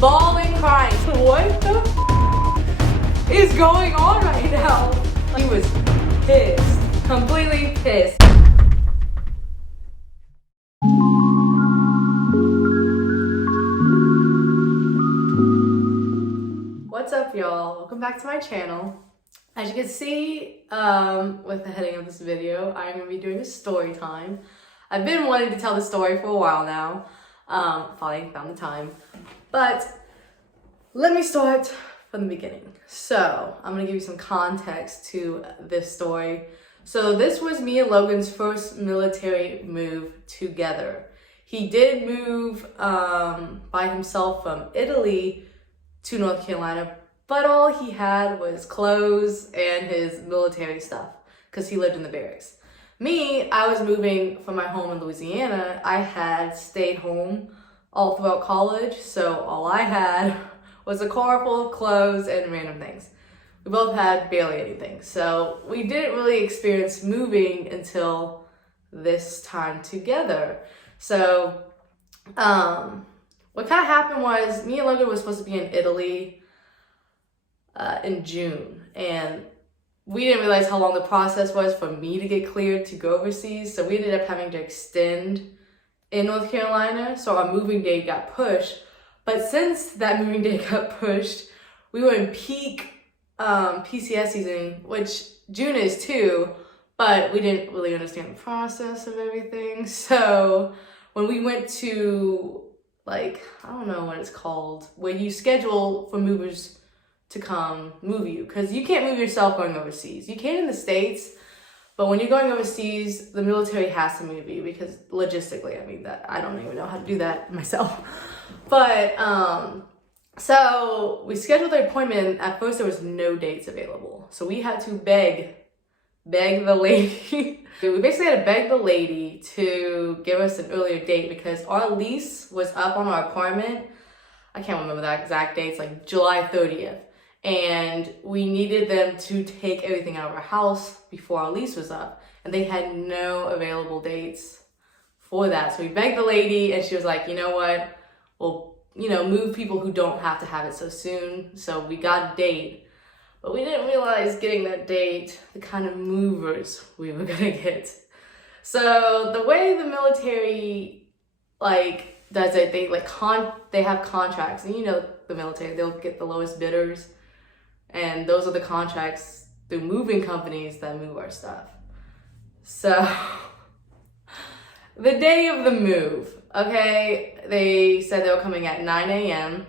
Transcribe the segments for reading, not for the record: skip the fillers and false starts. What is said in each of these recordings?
bawling, crying. What the is going on right now? He was pissed, completely pissed. What's up, y'all? Welcome back to my channel. As you can see with the heading of this video, I'm going to be doing a story time. I've been wanting to tell the story for a while now. Finally found the time. But let me start from the beginning. So I'm going to give you some context to this story. So this was me and Logan's first military move together. He did move by himself from Italy to North Carolina, but all he had was clothes and his military stuff because he lived in the barracks. Me, I was moving from my home in Louisiana. I had stayed home all throughout college, so all I had was a car full of clothes and random things. We both had barely anything, so we didn't really experience moving until this time together. So what kind of happened was me and Logan were supposed to be in Italy in June, and we didn't realize how long the process was for me to get cleared to go overseas, so we ended up having to extend in North Carolina, so our moving date got pushed. But since that moving date got pushed, we were in peak PCSing, which June is too, but we didn't really understand the process of everything. So when we went to, like, I don't know what it's called, where you schedule for movers to come move you, because you can't move yourself going overseas. You can in the States, but when you're going overseas, the military has to move you because logistically, I mean, that I don't even know how to do that myself. But so we scheduled the appointment. At first, there was no dates available, so we had to beg the lady. We basically had to beg the lady to give us an earlier date because our lease was up on our apartment. I can't remember that exact date. It's like July 30th. And we needed them to take everything out of our house before our lease was up. And they had no available dates for that. So we begged the lady and she was like, you know what? Well, move people who don't have to have it so soon. So we got a date. But we didn't realize getting that date, the kind of movers we were gonna get. So the way the military does it, they have contracts, and the military, they'll get the lowest bidders, and those are the contracts through moving companies that move our stuff. So the day of the move, okay, they said they were coming at 9 a.m.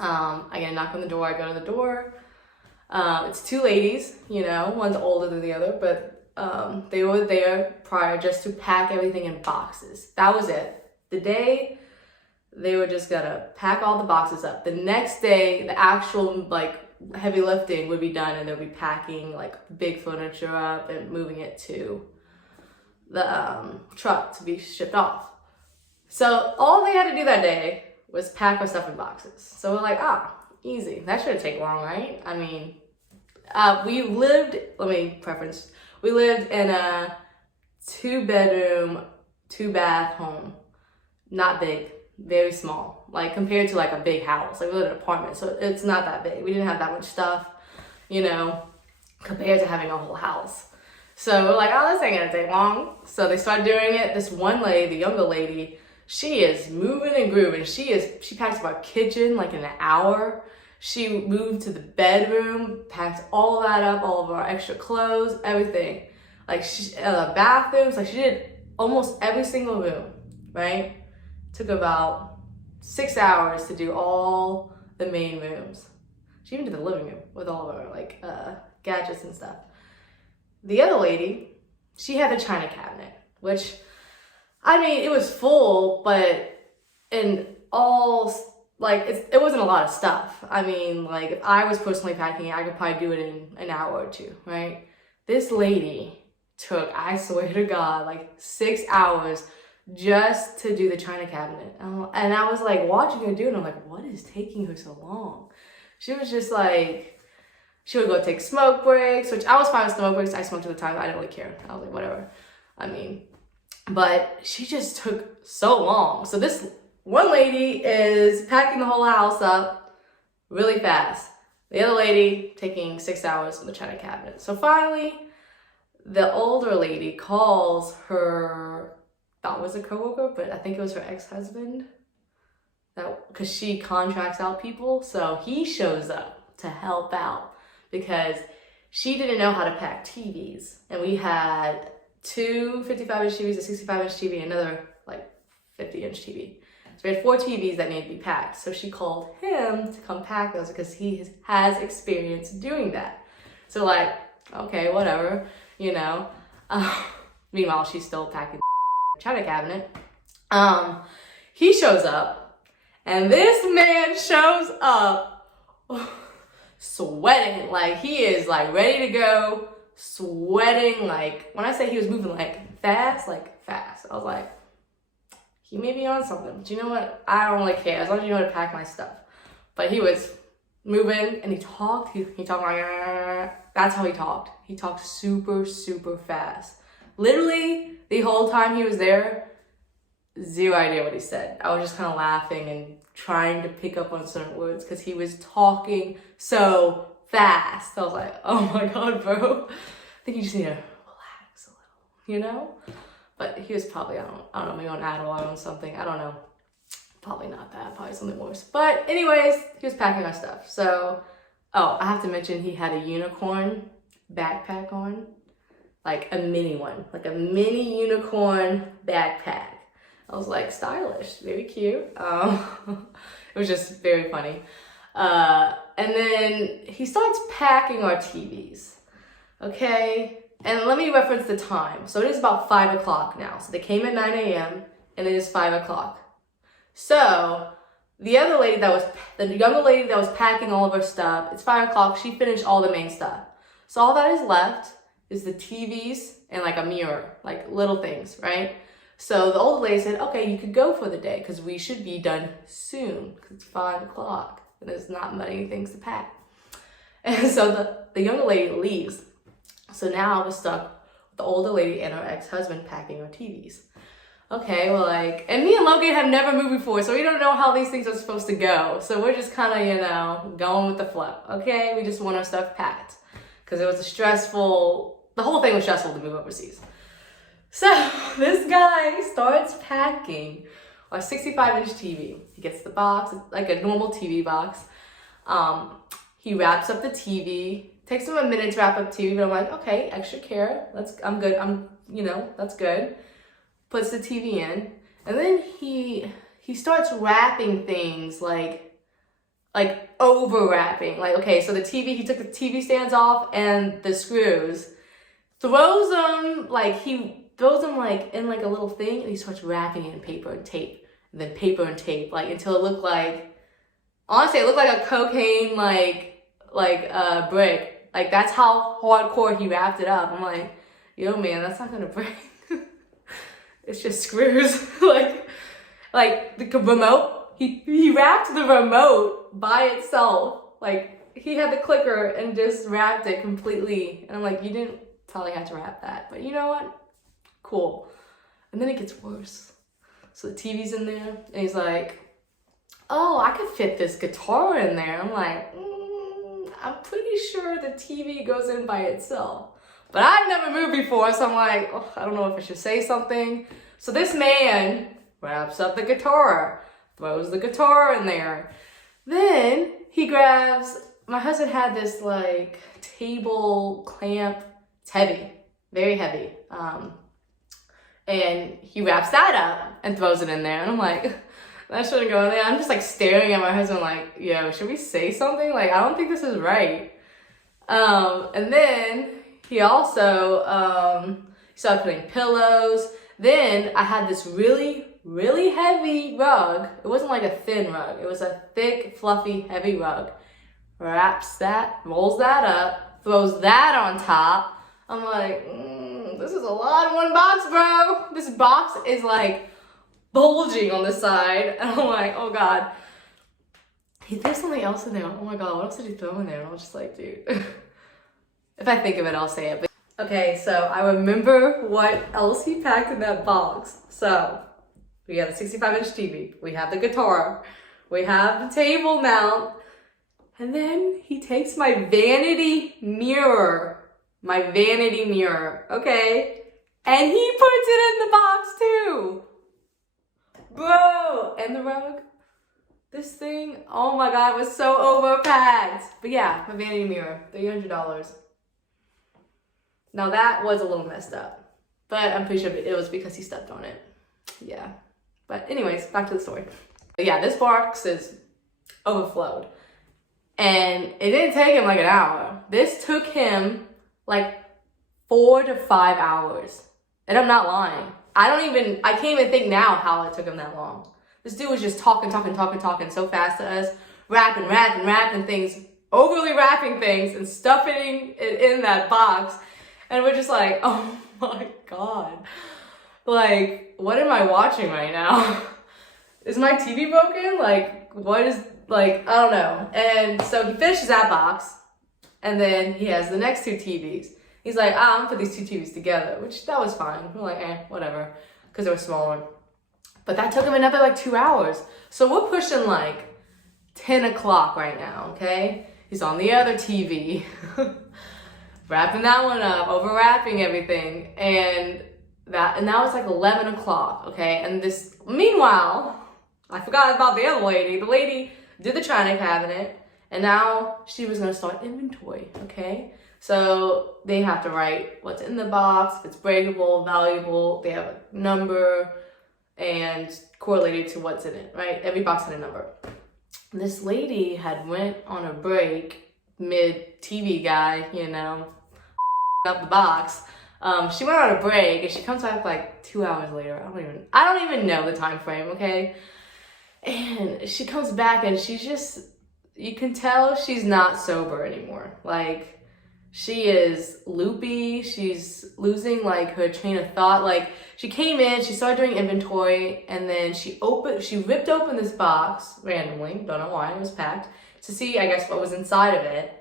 I get a knock on the door, I go to the door. It's two ladies, one's older than the other, but they were there prior just to pack everything in boxes. That was it. The day, they were just gonna pack all the boxes up. The next day, the actual heavy lifting would be done, and they'll be packing big furniture up and moving it to the truck to be shipped off. So all they had to do that day was pack our stuff in boxes. So we're like, easy. That shouldn't take long, right? I mean, we lived in a 2-bedroom, 2-bath home. Not big, very small. Compared to a big house. We live in an apartment, so it's not that big. We didn't have that much stuff, compared to having a whole house. So we're like, this ain't gonna take long. So they started doing it. This one lady, the younger lady, she is moving and grooving. She packed up our kitchen in an hour. She moved to the bedroom, packed all that up, all of our extra clothes, everything. Bathrooms, she did almost every single room, right? Took about 6 hours to do all the main rooms. She even did the living room with all of our gadgets and stuff. The other lady, she had the china cabinet, which, it was full, but it wasn't a lot of stuff. If I was personally packing it, I could probably do it in an hour or two, right? This lady took, I swear to God, 6 hours just to do the china cabinet. And I was watching her do it, and I'm like, what is taking her so long? She was just she would go take smoke breaks, which I was fine with smoke breaks. I smoked at the time. I didn't really care. I was like, whatever. But she just took so long. So this one lady is packing the whole house up really fast. The other lady taking 6 hours on the china cabinet. So finally, the older lady calls her, thought was a coworker, but I think it was her ex-husband, because she contracts out people. So he shows up to help out because she didn't know how to pack TVs. And we had two 55-inch TVs, a 65-inch TV, and another like 50-inch TV. So we had 4 TVs that needed to be packed. So she called him to come pack those because he has experience doing that. So like, okay, whatever, you know. Meanwhile, she's still packing the china cabinet. He shows up, and this man shows up sweating. Like, he is like ready to go, sweating. Like, when I say he was moving like fast, I was like, he may be on something. But you know what? I don't really care as long as you know how to pack my stuff. But he was moving, and he talked. He talked like, that's how he talked. He talked super, super fast. Literally, the whole time he was there, zero idea what he said. I was just kind of laughing and trying to pick up on certain words because he was talking so fast. I was like, oh my God, bro. I think you just need to relax a little, you know? But he was probably, I don't know, maybe on Adderall or something. I don't know. Probably not that, probably something worse. But anyways, he was packing our stuff. So, oh, I have to mention he had a unicorn backpack on. Like a mini one, like a mini unicorn backpack. I was like, stylish, very cute. It was just very funny. And then he starts packing our TVs, okay? And let me reference the time. So it is about 5 o'clock now. So they came at 9 a.m. and it is 5 o'clock. So the younger lady that was packing all of her stuff, it's 5 o'clock, she finished all the main stuff. So all that is left is the TVs and like a mirror, like little things, right? So the old lady said, okay, you could go for the day because we should be done soon because it's 5 o'clock and there's not many things to pack. And so the younger lady leaves. So now I was stuck with the older lady and her ex-husband packing our TVs. Okay, well, like, and me and Logan have never moved before, so we don't know how these things are supposed to go. So we're just kind of, you know, going with the flow, okay? We just want our stuff packed because it was the whole thing was stressful to move overseas. So this guy starts packing our 65-inch TV. He gets the box, like a normal TV box. He wraps up the TV. Takes him a minute to wrap up TV, but I'm like, okay, extra care. I'm good. That's good. Puts the TV in, and then he starts wrapping things like over wrapping. Like, okay, so the TV, he took the TV stands off and the screws, throws them like in like a little thing, and he starts wrapping it in paper and tape, and then paper and tape, like until it looked like, honestly, it looked like a cocaine brick. Like, that's how hardcore he wrapped it up. I'm like, yo, man, that's not gonna break. It's just screws. like the remote, he wrapped the remote by itself. Like, he had the clicker and just wrapped it completely. And I'm like, you didn't probably have to wrap that, but you know what? Cool. And then it gets worse. So the TV's in there, and he's like, oh, I could fit this guitar in there. I'm like, I'm pretty sure the TV goes in by itself. But I've never moved before, so I'm like, oh, I don't know if I should say something. So this man wraps up the guitar, throws the guitar in there. Then he grabs, my husband had this like table clamp. It's heavy, very heavy. And he wraps that up and throws it in there. And I'm like, that shouldn't go in there. I'm just like staring at my husband like, yo, should we say something? Like, I don't think this is right. And then he also started putting pillows. Then I had this really, really heavy rug. It wasn't like a thin rug. It was a thick, fluffy, heavy rug. Wraps that, rolls that up, throws that on top. I'm like, this is a lot in one box, bro. This box is like bulging on the side. And I'm like, oh God. He threw something else in there. Oh my God, what else did he throw in there? And I was just like, dude. If I think of it, I'll say it. But okay, so I remember what else he packed in that box. So We have a 65-inch TV. We have the guitar. We have the table mount. And then he takes my vanity mirror, okay? And he puts it in the box too. Bro, and the rug. This thing, oh my God, was so overpacked. But yeah, my vanity mirror, $300. Now that was a little messed up, but I'm pretty sure it was because he stepped on it. Yeah, but anyways, back to the story. But yeah, this box is overflowed. And it didn't take him like an hour. This took him like 4 to 5 hours. And I'm not lying. I can't even think now how it took him that long. This dude was just talking so fast to us, rapping things, overly rapping things and stuffing it in that box. And we're just like, oh my God. Like, what am I watching right now? Is my TV broken? Like, what is, like, I don't know. And so he finishes that box, and then he has the next 2 TVs. He's like, I'm gonna put these 2 TVs together, which that was fine. We're like, whatever, because they were smaller. But that took him another like 2 hours. So we're pushing like 10 o'clock right now, okay? He's on the other TV, wrapping that one up, overwrapping everything. And now it's like 11 o'clock, okay? And meanwhile, I forgot about the other lady. The lady did the china cabinet, and now she was gonna start inventory, okay? So they have to write what's in the box, if it's breakable, valuable, they have a number, and correlated to what's in it, right? Every box had a number. This lady had went on a break, mid-TV guy, up the box. She went on a break, and she comes back like 2 hours later. I don't even know the time frame, okay? And she comes back, and she's just, you can tell she's not sober anymore. Like, she is loopy. She's losing like her train of thought. Like, she came in, she started doing inventory, and then she ripped open this box randomly, don't know why, it was packed, to see, I guess, what was inside of it.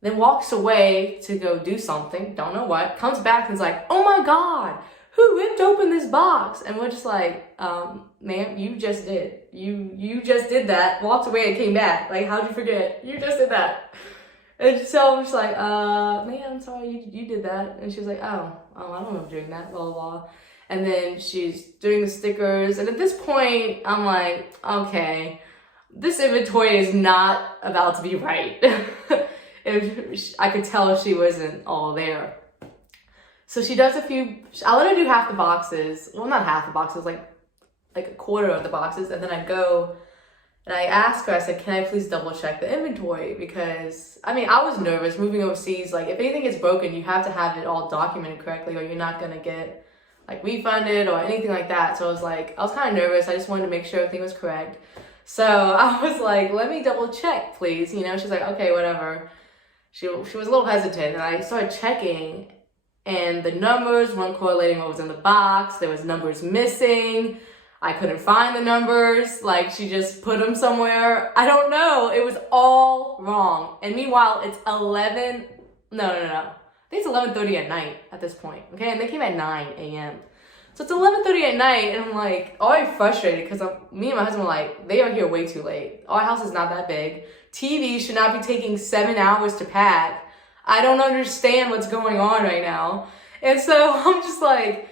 Then walks away to go do something, don't know what, comes back and is like, oh my God, who ripped open this box? And we're just like, ma'am, you just did. You just did that, walked away and came back. Like, how'd you forget? You just did that. And so I'm just like, man, I'm sorry, you did that. And she was like, oh, I don't remember doing that, blah, blah, blah. And then she's doing the stickers. And at this point, I'm like, okay, this inventory is not about to be right. I could tell she wasn't all there. So she does I let her do half the boxes. Well, not half the boxes, like a quarter of the boxes. And then I go and I asked her, I said, can I please double check the inventory? Because, I was nervous moving overseas. Like, if anything is broken, you have to have it all documented correctly, or you're not going to get like refunded or anything like that. So I was kind of nervous. I just wanted to make sure everything was correct. So I was like, let me double check, please. She's like, okay, whatever. She was a little hesitant, and I started checking, and the numbers weren't correlating what was in the box. There was numbers missing. I couldn't find the numbers. Like, she just put them somewhere. I don't know. It was all wrong. And meanwhile, it's I think it's 11:30 at night at this point, okay? And they came at 9 a.m. So it's 11:30 at night, and I'm like, already frustrated because me and my husband were like, they are here way too late. Our house is not that big. TV should not be taking 7 hours to pack. I don't understand what's going on right now. And so I'm just like,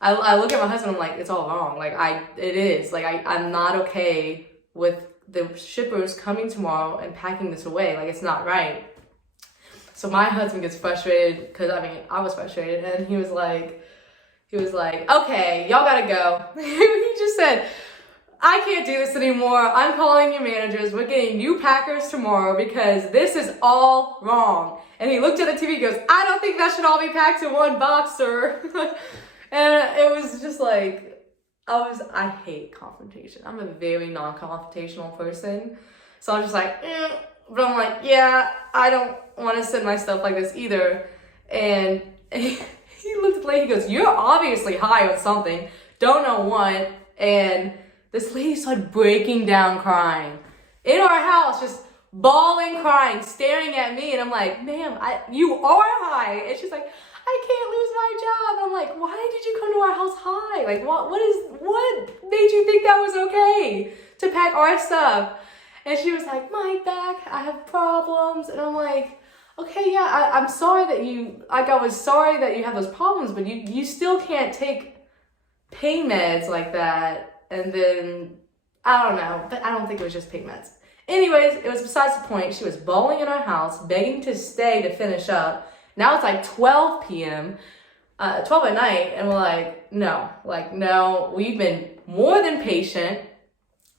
I look at my husband, I'm like, it's all wrong. Like, it is. Like, I'm not okay with the shippers coming tomorrow and packing this away. Like, it's not right. So my husband gets frustrated because, I was frustrated. And he was like, okay, y'all gotta go. He just said, I can't do this anymore. I'm calling your managers. We're getting new packers tomorrow because this is all wrong. And he looked at the TV and goes, I don't think that should all be packed in one box, sir. And it was just like, I hate confrontation. I'm a very non-confrontational person. So I'm just like, but I'm like, yeah, I don't want to send my stuff like this either. And he looked at the lady, he goes, you're obviously high on something. Don't know what. And this lady started breaking down crying in our house, just bawling, crying, staring at me. And I'm like, ma'am, you are high. And she's like, I can't lose my job. I'm like, why did you come to our house high? Like, what made you think that was okay to pack our stuff? And she was like, my back, I have problems. And I'm like, okay, yeah, I'm sorry that I was sorry that you have those problems, but you still can't take pain meds like that. And then, I don't know, but I don't think it was just pain meds. Anyways, it was besides the point. She was bawling in our house, begging to stay to finish up. Now it's like 12 p.m., 12 at night, and we're like, no, we've been more than patient,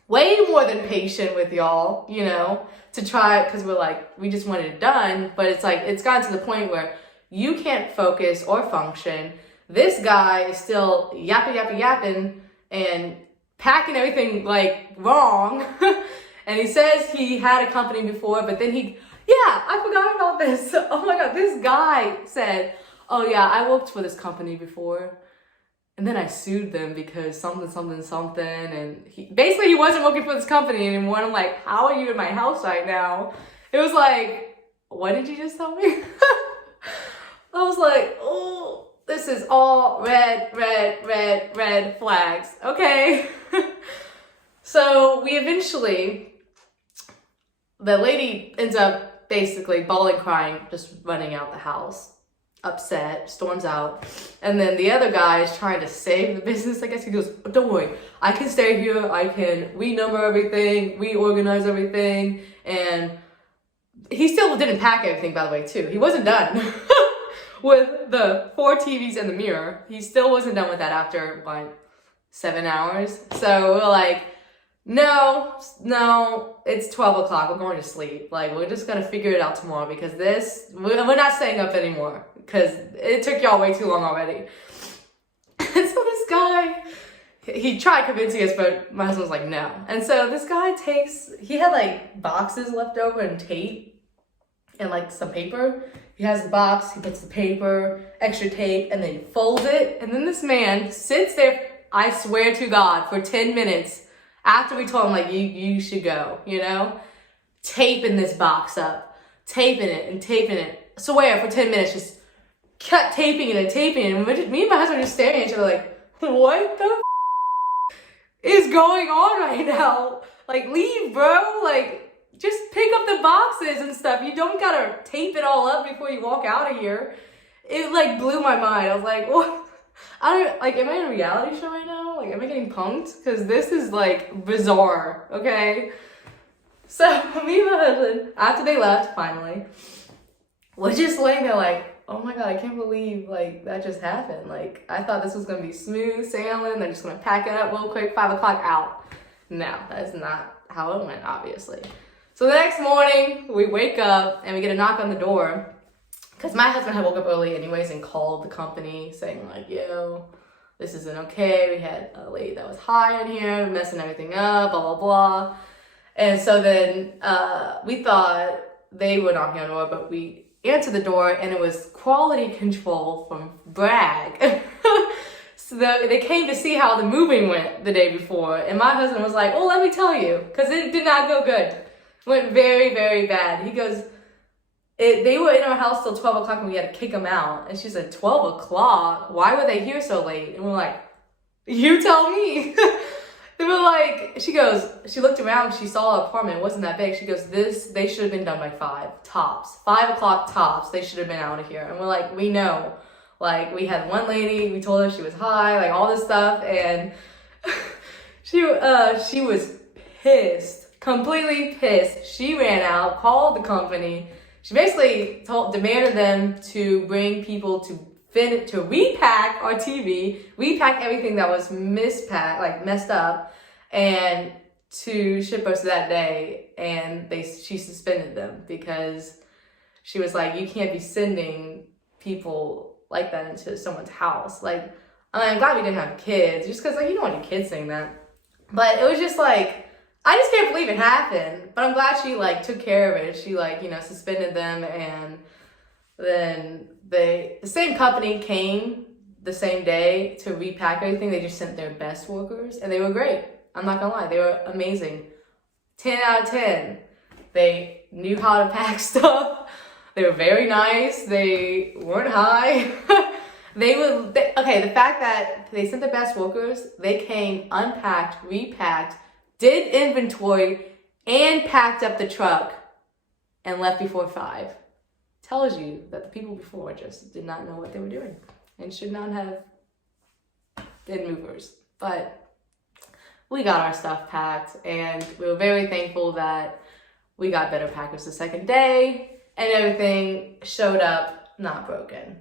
way more than patient with y'all, you know, to try, because we're like, we just wanted it done, but it's like, it's gotten to the point where you can't focus or function. This guy is still yapping, and packing everything like wrong. And he says he had a company before, but then I forgot about this. Oh my God, this guy said, oh yeah, I worked for this company before. And then I sued them because something. And he wasn't working for this company anymore. And I'm like, how are you in my house right now? It was like, what did you just tell me? I was like, oh, this is all red flags. Okay. So the lady ends up basically bawling, crying, just running out the house, upset, storms out. And then the other guy is trying to save the business, I guess. He goes, don't worry, I can stay here. We number everything, we organize everything. And he still didn't pack everything, by the way, too. He wasn't done with the 4 TVs and the mirror. He still wasn't done with that after, 7 hours. So we're like, no, it's 12 o'clock. We're going to sleep. Like, we're just going to figure it out tomorrow because we're not staying up anymore because it took y'all way too long already. And so this guy, he tried convincing us, but my husband was like, no. And so this guy he had like boxes left over and tape and like some paper. He has the box, he puts the paper, extra tape, and then he folds it. And then this man sits there, I swear to God, for 10 minutes after we told him, like, you should go, you know? Taping this box up, taping it. Swear, for 10 minutes, just kept taping it. And me and my husband were just staring at each other like, what the is going on right now? Like, leave, bro. Like, just pick up the boxes and stuff. You don't gotta tape it all up before you walk out of here. It, like, blew my mind. I was like, what? am I in a reality show right now? Like, am I getting punked? Because this is, like, bizarre, okay? So, me and my husband, after they left, finally, we're just laying there like, oh my God, I can't believe, like, that just happened. Like, I thought this was going to be smooth sailing. They're just going to pack it up real quick, 5 o'clock out. No, that's not how it went, obviously. So the next morning, we wake up and we get a knock on the door. Because my husband had woke up early anyways and called the company saying like, yo, this isn't okay. We had a lady that was high in here, messing everything up, blah, blah, blah. And so then we thought they were knocking on the door, but we answered the door and it was quality control from Bragg. So they came to see how the moving went the day before. And my husband was like, oh, let me tell you, because it did not go good. It went very, very bad. He goes, they were in our house till 12 o'clock and we had to kick them out. And she said, 12 o'clock? Why were they here so late? And we're like, you tell me. They were like, she looked around, she saw our apartment, it wasn't that big. She goes, they should have been done by 5, tops. 5 o'clock tops, they should have been out of here. And we're like, we know. Like, we had one lady, we told her she was high, like all this stuff. And she was pissed, completely pissed. She ran out, called the company. She basically demanded them to bring people to repack our TV, repack everything that was messed up, and to ship us that day. And she suspended them because she was like, you can't be sending people like that into someone's house. Like, I'm glad we didn't have kids, just because, like, you don't want your kids saying that. But it was just like, I just can't believe it happened. But I'm glad she, like, took care of it. She, like, you know, suspended them. And then the same company came the same day to repack everything. They just sent their best workers. And they were great. I'm not gonna lie. They were amazing. 10 out of 10. They knew how to pack stuff. They were very nice. They weren't high. Okay, the fact that they sent the best workers, they came, unpacked, repacked, did inventory, and packed up the truck and left before 5. Tells you that the people before just did not know what they were doing and should not have been movers. But we got our stuff packed, and we were very thankful that we got better packers the second day, and everything showed up not broken.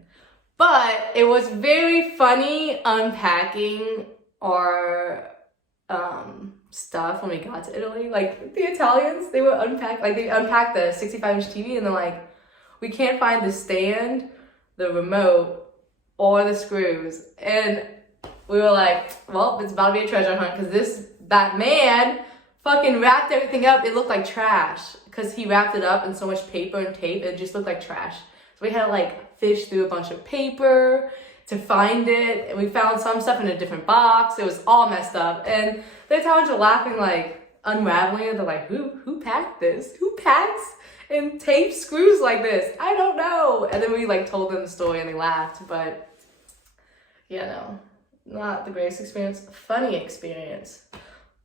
But it was very funny unpacking our stuff when we got to Italy. Like, the Italians, they unpacked the 65-inch TV, and they're like, we can't find the stand, the remote, or the screws. And we were like, well, it's about to be a treasure hunt, because that man fucking wrapped everything up. It looked like trash because he wrapped it up in so much paper and tape. It just looked like trash. So we had to like fish through a bunch of paper to find it. And we found some stuff in a different box. It was all messed up. And the Italians were laughing, like unraveling it. They're like, who packed this? Who packs and tape screws like this? I don't know. And then we like told them the story and they laughed. But yeah, no, not the greatest experience. Funny experience.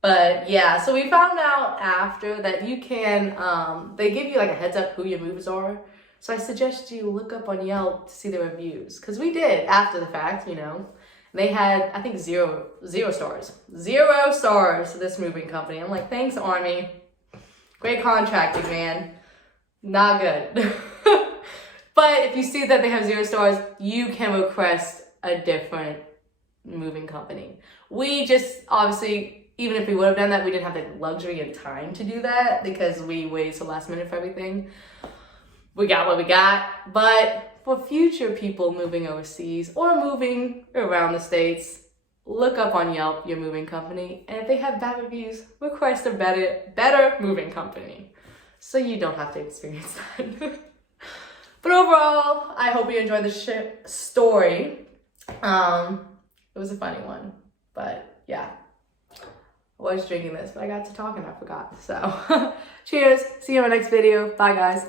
But yeah, so we found out after that you can, they give you like a heads up who your movers are. So I suggest you look up on Yelp to see the reviews. Because we did after the fact, you know. They had, I think, zero stars. 0 stars to this moving company. I'm like, thanks, Army. Great contracting, man. Not good. But if you see that they have 0 stars, you can request a different moving company. We just, obviously, even if we would have done that, we didn't have the luxury and time to do that because we waited till last minute for everything. We got what we got. But for future people moving overseas or moving around the States, look up on Yelp your moving company. And if they have bad reviews, request a better moving company so you don't have to experience that. But overall, I hope you enjoyed the story. It was a funny one, but yeah. I was drinking this, but I got to talk and I forgot. So, cheers. See you in my next video. Bye, guys.